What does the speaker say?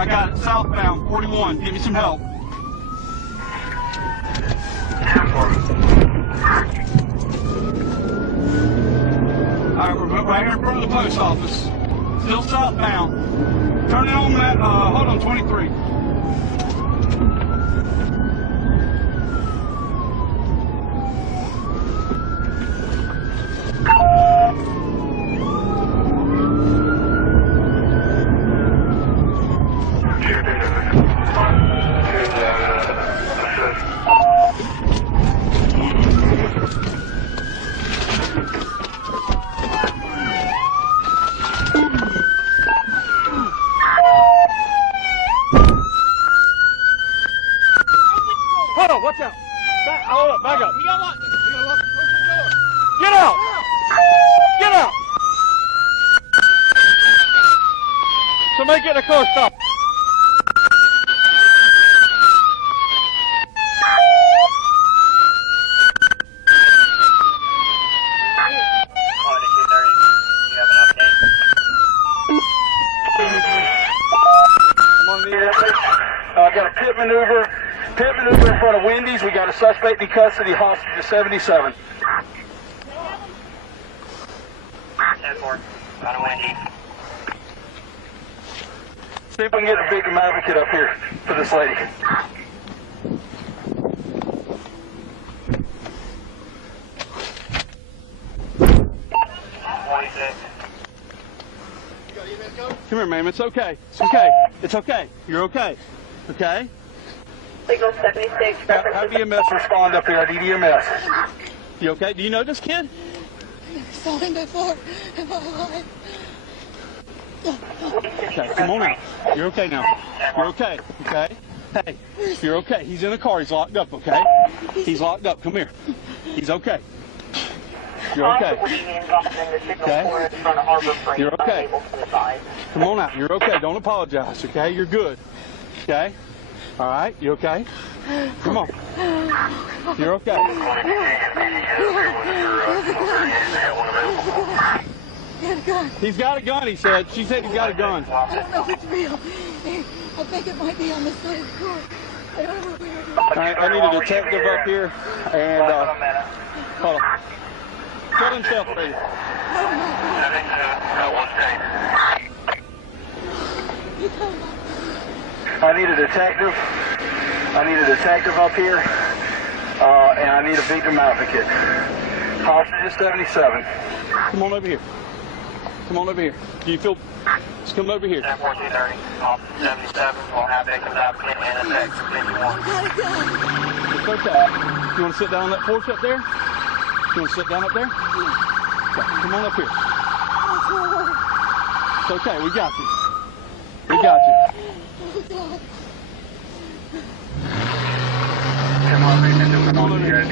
I got it. Southbound, 41. Give me some help. Alright, we're right here in front of the post office. Still southbound. Turning on that, hold on, 23. Hold on, watch out. Hold up, back up. You got locked. You got locked. Open the door. Get out! Get out! Somebody get in the car, stop. I got a pit maneuver in front of Wendy's. We got a suspect in custody, hostage of 77. 10-4, out of Wendy's. See if we can get a victim advocate up here for this lady. Come here, ma'am. It's okay. It's okay. It's okay. You're okay. Okay? Signal 76. Have EMS respond up here. I need EMS. You okay? Do you know this kid? I never saw him before in my life. Okay, come on out. You're okay now. You're okay. Okay? Hey, you're okay. He's in the car. He's locked up, okay? He's locked up. Come here. He's okay. You're okay. Okay? You're okay. Come on out. You're okay. Don't apologize, okay? You're good. Okay? All right? You okay? Come on. You're okay. He's got a gun, he said. She said he's got a gun. I don't know if it's real. I think it might be on the side of the car. I don't know where it is. I need a detective up here, and, hold on. Put himself, please. I need a detective. I need a detective up here, and I need a victim advocate. Hostage is 77. Come on over here. Come on over here. Do you feel... Just come over here. 1430, off 77, we'll have victim advocate and a text if you want. It's okay. You want to sit down on that porch up there? You want to sit down up there? Okay, come on up here. It's okay. We got you. We got you. Come on, come on over here.